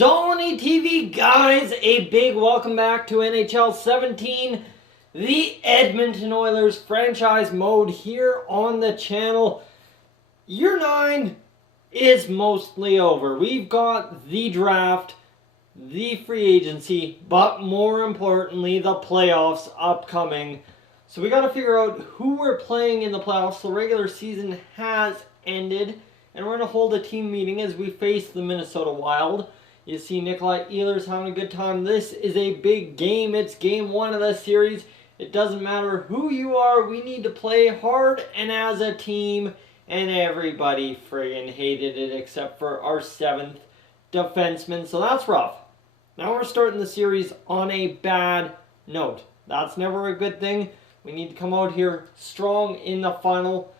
Dolynny TV, guys, a big welcome back to NHL 17, the Edmonton Oilers Franchise Mode here on the channel. Year 9 is mostly over. We've got the draft, the free agency, but more importantly, the playoffs upcoming. So we got to figure out who we're playing in the playoffs. The regular season has ended, and we're going to hold a team meeting as we face the Minnesota Wild. You see Nikolai Ehlers having a good time. This is a big game. It's game 1 of the series. It doesn't matter who you are. We need to play hard and as a team. And everybody friggin' hated it except for our 7th defenseman. So that's rough. Now we're starting the series on a bad note. That's never a good thing. We need to come out here strong in the final,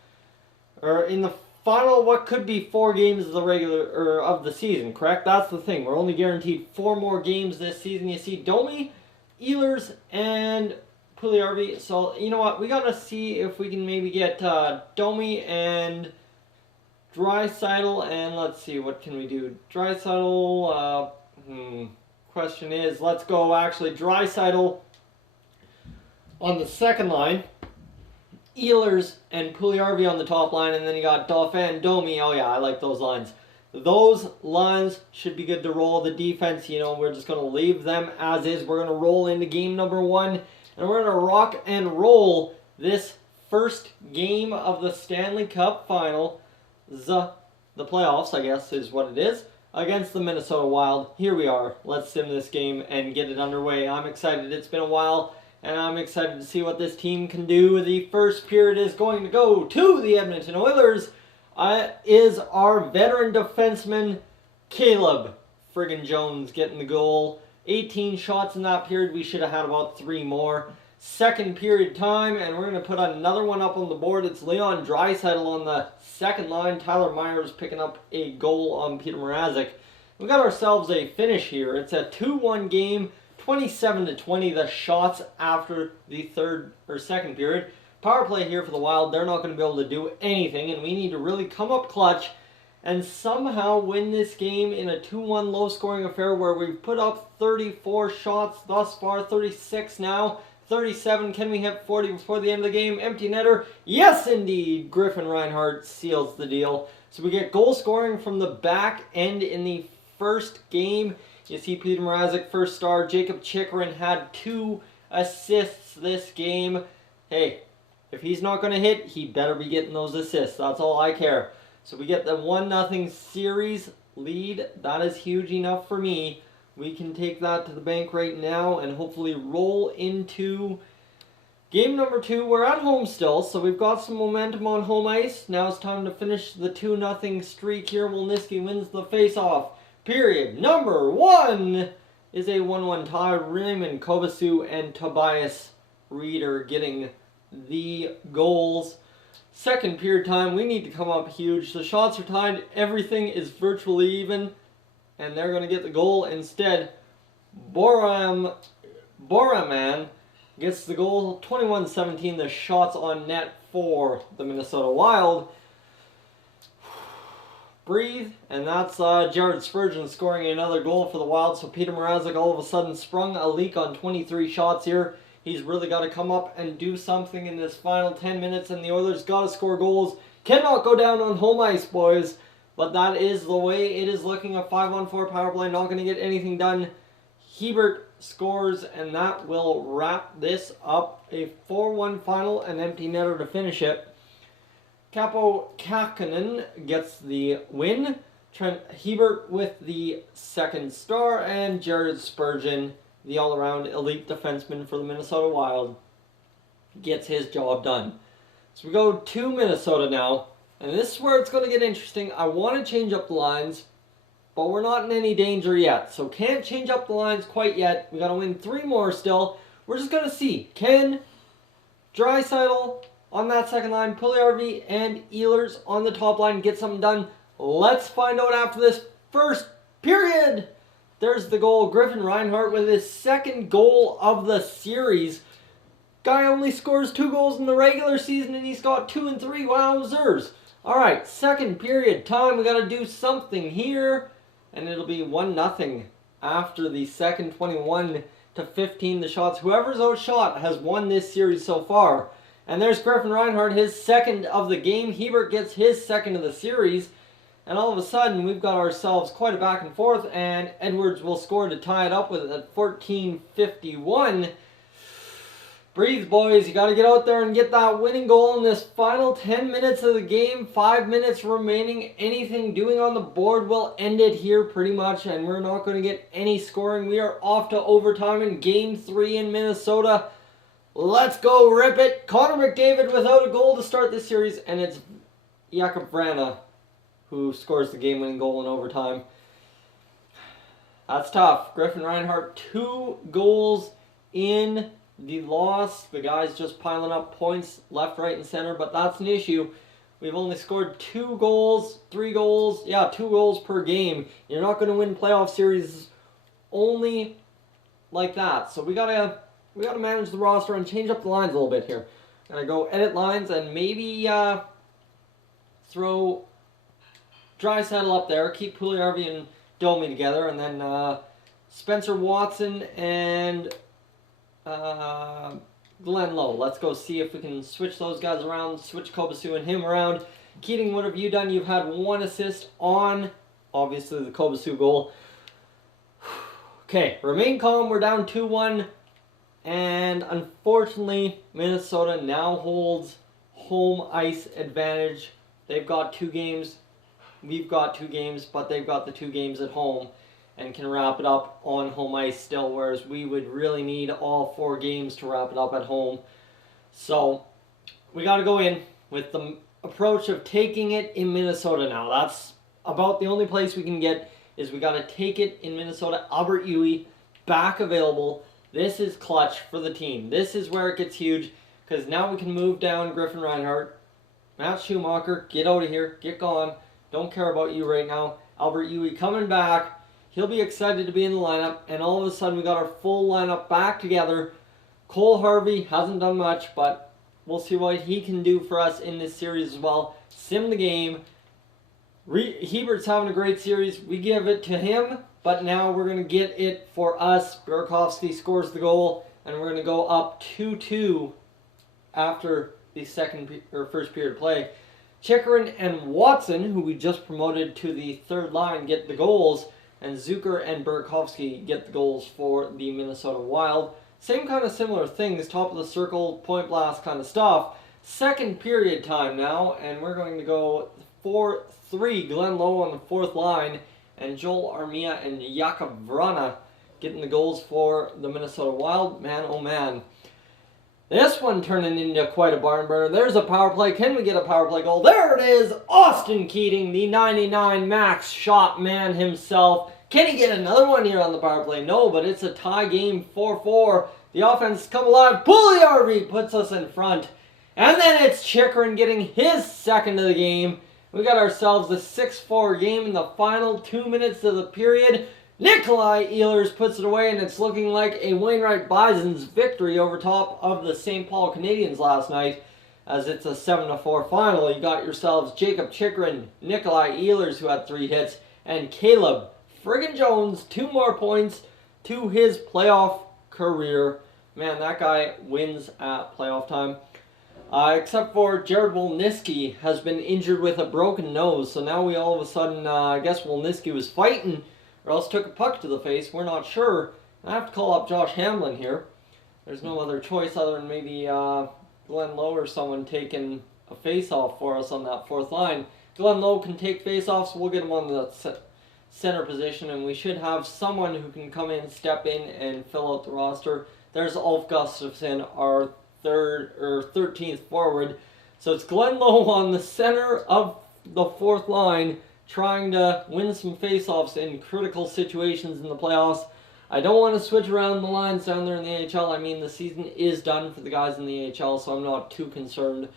what could be 4 games of the season, correct? That's the thing. We're only guaranteed 4 more games this season. You see Domi, Ehlers, and Puljujarvi. So, you know what? We got to see if we can maybe get Domi and Draisaitl. And let's see, what can we do? Draisaitl, question is, let's go actually Draisaitl on the second line. Ehlers and Puljujarvi on the top line, and then you got Dauphin, Domi. Oh yeah, I like those lines. Those lines should be good to roll. The defense, we're just going to leave them as is. We're going to roll into game number 1, and we're going to rock and roll this first game of the Stanley Cup Final. The playoffs, I guess, is what it is, against the Minnesota Wild. Here we are. Let's sim this game and get it underway. I'm excited. It's been a while, and I'm excited to see what this team can do. The first period is going to go to the Edmonton Oilers. Is our veteran defenseman, Caleb friggin' Jones, getting the goal. 18 shots in that period. We should have had about 3 more. Second period time, and we're going to put another one up on the board. It's Leon Draisaitl on the second line. Tyler Myers picking up a goal on Peter Mrazek. We got ourselves a finish here. It's a 2-1 game. 27-20 the shots after the second period. Power play here for the Wild. They're not going to be able to do anything, and we need to really come up clutch and somehow win this game in a 2-1 low-scoring affair where we've put up 34 shots thus far, 36 now, 37. Can we hit 40 before the end of the game? Empty netter. Yes, indeed. Griffin Reinhart seals the deal. So we get goal scoring from the back end in the first game. You see Peter Mrazek, first star. Jacob Chychrun had 2 assists this game. Hey, if he's not going to hit, he better be getting those assists. That's all I care. So we get the 1-0 series lead. That is huge enough for me. We can take that to the bank right now and hopefully roll into game number 2. We're at home still, so we've got some momentum on home ice. Now it's time to finish the 2-0 streak here. Wilniski wins the face-off. Period number 1 is a 1-1 tie. Raymond Kovacic and Tobias Reeder getting the goals. Second period time, we need to come up huge. The shots are tied. Everything is virtually even. And they're going to get the goal instead. Boraman gets the goal. 21-17, the shots on net for the Minnesota Wild. Breathe, and that's Jared Spurgeon scoring another goal for the Wild. So Peter Mrazek all of a sudden sprung a leak on 23 shots here. He's really got to come up and do something in this final 10 minutes, and the Oilers got to score goals. Cannot go down on home ice, boys. But that is the way it is looking. A 5-on-4 power play, not going to get anything done. Hebert scores, and that will wrap this up. A 4-1 final, an empty netter to finish it. Capo Kakkonen gets the win. Trent Hebert with the second star, and Jared Spurgeon, the all-around elite defenseman for the Minnesota Wild, gets his job done. So we go to Minnesota now, and this is where it's going to get interesting. I want to change up the lines, but we're not in any danger yet, so can't change up the lines quite yet. We got to win 3 more still. We're just going to see. Can Draisaitl on that second line, Puljujarvi and Ehlers on the top line get something done? Let's find out after this first period. There's the goal. Griffin Reinhart with his 2nd goal of the series. Guy only scores 2 goals in the regular season, and he's got 2 and 3. Wowzers. Alright, second period time. We got to do something here. and it'll be 1-0 after the second, 21-15 the shots. Whoever's outshot has won this series so far. And there's Griffin Reinhart, his second of the game. Hebert gets his second of the series. And all of a sudden, we've got ourselves quite a back and forth, and Edwards will score to tie it up with it at 14:51. Breathe, boys. You got to get out there and get that winning goal in this final 10 minutes of the game. 5 minutes remaining. Anything doing on the board will end it here pretty much, and we're not going to get any scoring. We are off to overtime in Game 3 in Minnesota. Let's go, rip it. Connor McDavid without a goal to start this series, and it's Jakub Vrana who scores the game-winning goal in overtime. That's tough. Griffin Reinhart, 2 goals in the loss. The guy's just piling up points left, right, and center, but that's an issue. We've only scored 2 goals, 3 goals. Yeah, 2 goals per game. You're not going to win playoff series only like that. So we gotta manage the roster and change up the lines a little bit here. Gonna go edit lines and maybe throw Draisaitl up there, keep Puljujarvi and Domi together, and then Spencer Watson and Glenn Lowe. Let's go see if we can switch those guys around, switch Kobasu and him around. Keating, what have you done? You've had 1 assist on, obviously, the Kobasu goal. Okay, remain calm. We're down 2-1. And unfortunately, Minnesota now holds home ice advantage. They've got 2 games. We've got 2 games, but they've got the 2 games at home and can wrap it up on home ice still, whereas we would really need all 4 games to wrap it up at home. So we got to go in with the approach of taking it in Minnesota now. That's about the only place we can get, is we got to take it in Minnesota. Albert Ewing back available. This is clutch for the team. This is where it gets huge, because now we can move down Griffin Reinhart. Matt Schumacher, get out of here. Get gone. Don't care about you right now. Albert Ewing coming back. He'll be excited to be in the lineup, and all of a sudden we got our full lineup back together. Cole Harvey hasn't done much, but we'll see what he can do for us in this series as well. Sim the game. Hebert's having a great series. We give it to him, but now we're going to get it for us. Burakovsky scores the goal, and we're going to go up 2-2 after the first period play. Chychrun and Watson, who we just promoted to the 3rd line, get the goals, and Zucker and Burakovsky get the goals for the Minnesota Wild. Same kind of similar things, top of the circle, point blast kind of stuff. Second period time now, and we're going to go 4-3. Glenn Lowe on the 4th line, and Joel Armia and Jakub Vrana getting the goals for the Minnesota Wild. Man, oh man. This one turning into quite a barn burner. There's a power play. Can we get a power play goal? There it is. Austin Keating, the 99 max shot man himself. Can he get another one here on the power play? No, but it's a tie game, 4-4. The offense come alive. Puljujarvi puts us in front. And then it's Chychrun getting his second of the game. We got ourselves a 6-4 game in the final 2 minutes of the period. Nikolai Ehlers puts it away, and it's looking like a Wainwright Bison's victory over top of the St. Paul Canadiens last night, as it's a 7-4 final. You got yourselves Jacob Chychrun, Nikolai Ehlers, who had 3 hits, and Caleb friggin' Jones, 2 more points to his playoff career. Man, that guy wins at playoff time. Except for Jared Wolniski has been injured with a broken nose, so now we all of a sudden, I guess Wolniski was fighting, or else took a puck to the face. We're not sure. I have to call up Josh Hamlin here. There's no other choice other than maybe Glenn Lowe or someone taking a face-off for us on that 4th line. Glenn Lowe can take face-offs. We'll get him on the center position, and we should have someone who can come in, step in, and fill out the roster. There's Ulf Gustafsson, our 13th forward. So it's Glenn Lowe on the center of the 4th line, trying to win some face-offs in critical situations in the playoffs. I don't want to switch around the lines down there in the AHL. I mean, the season is done for the guys in the AHL, so I'm not too concerned.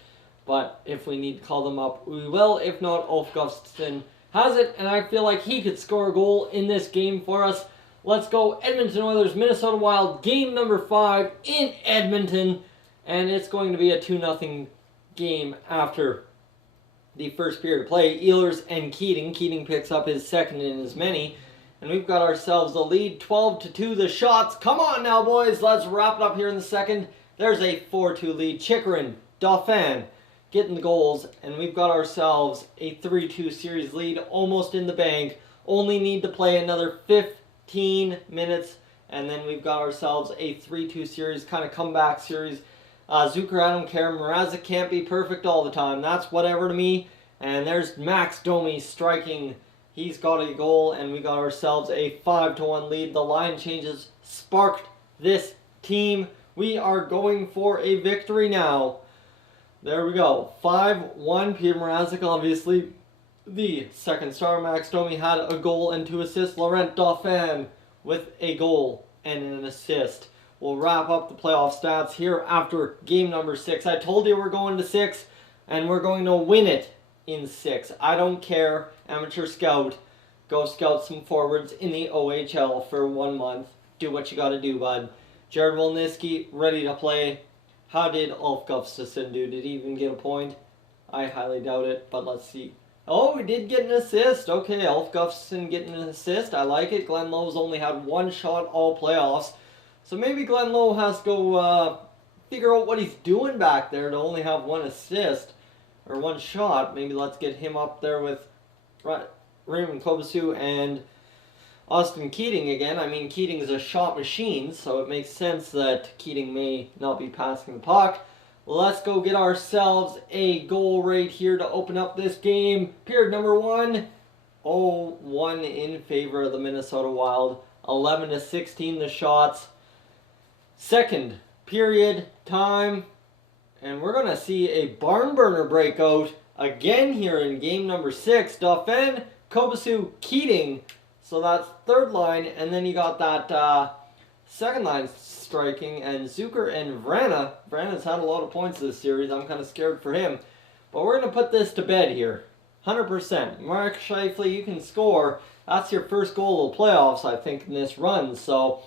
But if we need to call them up, we will. If not, Ulf Gustafsson has it, and I feel like he could score a goal in this game for us. Let's go Edmonton Oilers, Minnesota Wild, game number 5 in Edmonton. And it's going to be a 2-0 game after the first period of play. Ehlers and Keating. Keating picks up his second in as many. And we've got ourselves a lead, 12-2 the shots. Come on now, boys. Let's wrap it up here in the second. There's a 4-2 lead. Chychrun, Dauphin getting the goals. And we've got ourselves a 3-2 series lead almost in the bank. Only need to play another 15 minutes. And then we've got ourselves a 3-2 series, kind of comeback series. Zucker, I don't care. Mrazek can't be perfect all the time. That's whatever to me. And there's Max Domi striking. He's got a goal, and we got ourselves a 5-1 lead. The line changes sparked this team. We are going for a victory now. There we go. 5-1. Peter Mrazek, obviously, the second star. Max Domi had a goal and 2 assists. Laurent Dauphin with a goal and an assist. We'll wrap up the playoff stats here after game number 6. I told you we're going to 6, and we're going to win it in 6. I don't care. Amateur scout. Go scout some forwards in the OHL for 1 month. Do what you got to do, bud. Jared Wolniski, ready to play. How did Ulf Gustafsson do? Did he even get a point? I highly doubt it, but let's see. Oh, we did get an assist. Okay, Ulf Gustafsson getting an assist. I like it. Glenn Lowe's only had 1 shot all playoffs. So maybe Glenn Lowe has to go figure out what he's doing back there to only have 1 assist or 1 shot. Maybe let's get him up there with Raymond Kobasu and Austin Keating again. I mean, Keating is a shot machine, so it makes sense that Keating may not be passing the puck. Let's go get ourselves a goal right here to open up this game. Period number 1. 0-1 in favor of the Minnesota Wild. 11-16 the shots. Second period time. And we're going to see a barn burner breakout again here in game number 6. Dauphin, Kobasu, Keating. So that's third line. And then you got that second line striking. And Zucker and Vrana. Vrana's had a lot of points this series. I'm kind of scared for him. But we're going to put this to bed here. 100%. Mark Scheifele, you can score. That's your first goal of the playoffs, I think, in this run. So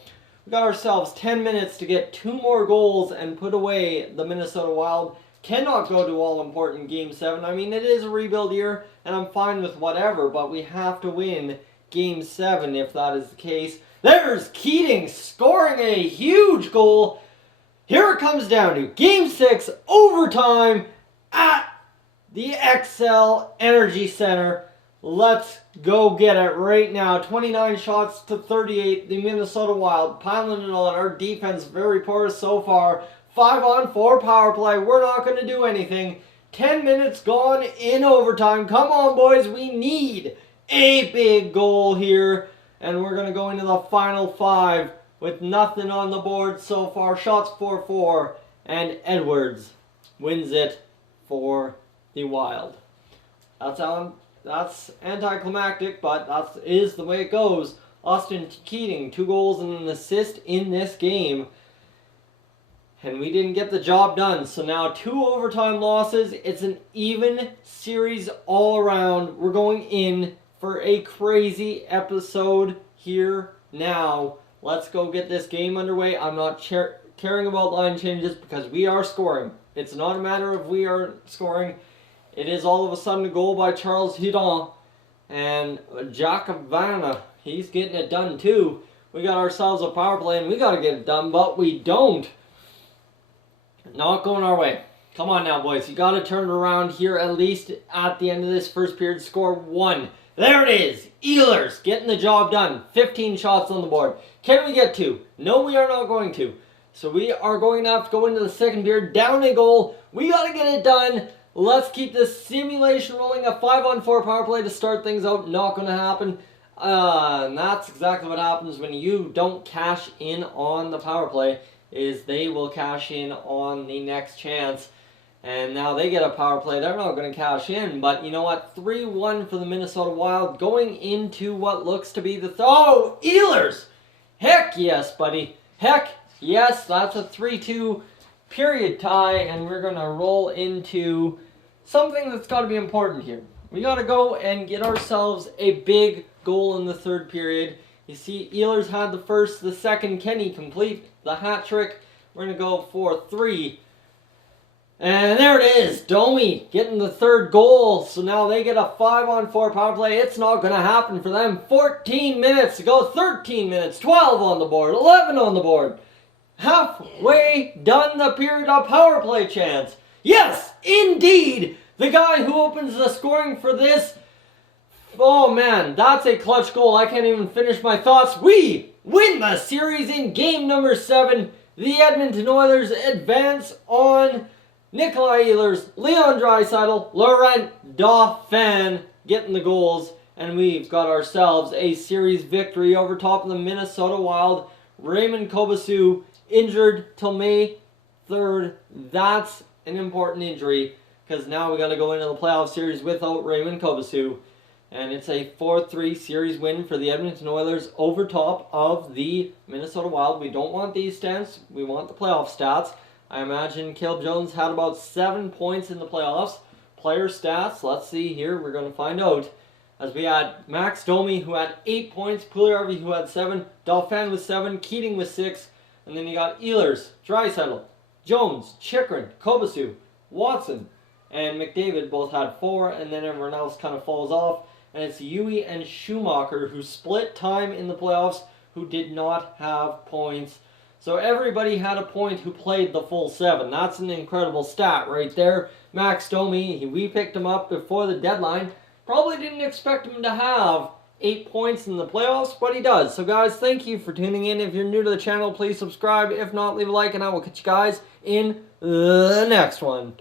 we got ourselves 10 minutes to get 2 more goals and put away the Minnesota Wild. Cannot go to all-important Game 7. I mean, it is a rebuild year, and I'm fine with whatever, but we have to win Game 7 if that is the case. There's Keating scoring a huge goal. Here it comes down to Game 6, overtime at the XL Energy Center. Let's go get it right now. 29 shots to 38. The Minnesota Wild piling it on. Our defense very porous so far. 5-on-4 power play. We're not going to do anything. 10 minutes gone in overtime. Come on, boys. We need a big goal here. And we're going to go into the final 5 with nothing on the board so far. Shots 4-4. And Edwards wins it for the Wild. That's anticlimactic, but that is the way it goes. Austin Keating, 2 goals and an assist in this game. And we didn't get the job done. So now 2 overtime losses. It's an even series all around. We're going in for a crazy episode here now. Let's go get this game underway. I'm not caring about line changes because we are scoring. It's not a matter of we are scoring. It is all of a sudden a goal by Charles Hudon. And Jack Vanna, he's getting it done too. We got ourselves a power play and we got to get it done, but we don't. Not going our way. Come on now, boys. You got to turn it around here at least at the end of this first period. Score 1. There it is. Ehlers getting the job done. 15 shots on the board. Can we get 2? No, we are not going to. So we are going to have to go into the second period. Down a goal. We got to get it done. Let's keep this simulation rolling. A 5-on-4 power play to start things out. Not going to happen. And that's exactly what happens when you don't cash in on the power play. Is they will cash in on the next chance. And now they get a power play. They're not going to cash in. But you know what? 3-1 for the Minnesota Wild. Going into what looks to be the... Oh! Ehlers! Heck yes, buddy. Heck yes. That's a 3-2 period tie. And we're going to roll into something that's got to be important here. We got to go and get ourselves a big goal in the third period. You see, Ehlers had the first, the second. Can he complete the hat trick? We're going to go for 3. And there it is, Domi getting the third goal. So now they get a 5-on-4 power play. It's not going to happen for them. 14 minutes to go, 13 minutes, 12 on the board, 11 on the board. Halfway done the period of power play chance. Yes, indeed, the guy who opens the scoring for this. Oh man, that's a clutch goal. I can't even finish my thoughts. We win the series in game number 7. The Edmonton Oilers advance on Nikolai Ehlers, Leon Draisaitl, Laurent Dauphin getting the goals. And we've got ourselves a series victory over top of the Minnesota Wild. Raymond Kobasu injured till May 3rd. That's an important injury because now we got to go into the playoff series without Raymond Kobasu. And it's a 4-3 series win for the Edmonton Oilers over top of the Minnesota Wild. We don't want these stats. We want the playoff stats. I imagine Caleb Jones had about 7 points in the playoffs. Player stats, let's see here. We're going to find out. As we had Max Domi, who had 8 points. Puljujärvi, who had 7. Dauphin with 7. Keating with 6. And then you got Ehlers, Draisaitl, Jones, Chychrun, Kobasu, Watson, and McDavid both had 4. And then everyone else kind of falls off. And it's Yui and Schumacher who split time in the playoffs who did not have points. So everybody had a point who played the full 7. That's an incredible stat right there. Max Domi, we picked him up before the deadline. Probably didn't expect him to have 8 points in the playoffs, but he does. So guys, thank you for tuning in. If you're new to the channel, please subscribe. If not, leave a like, and I will catch you guys in the next one.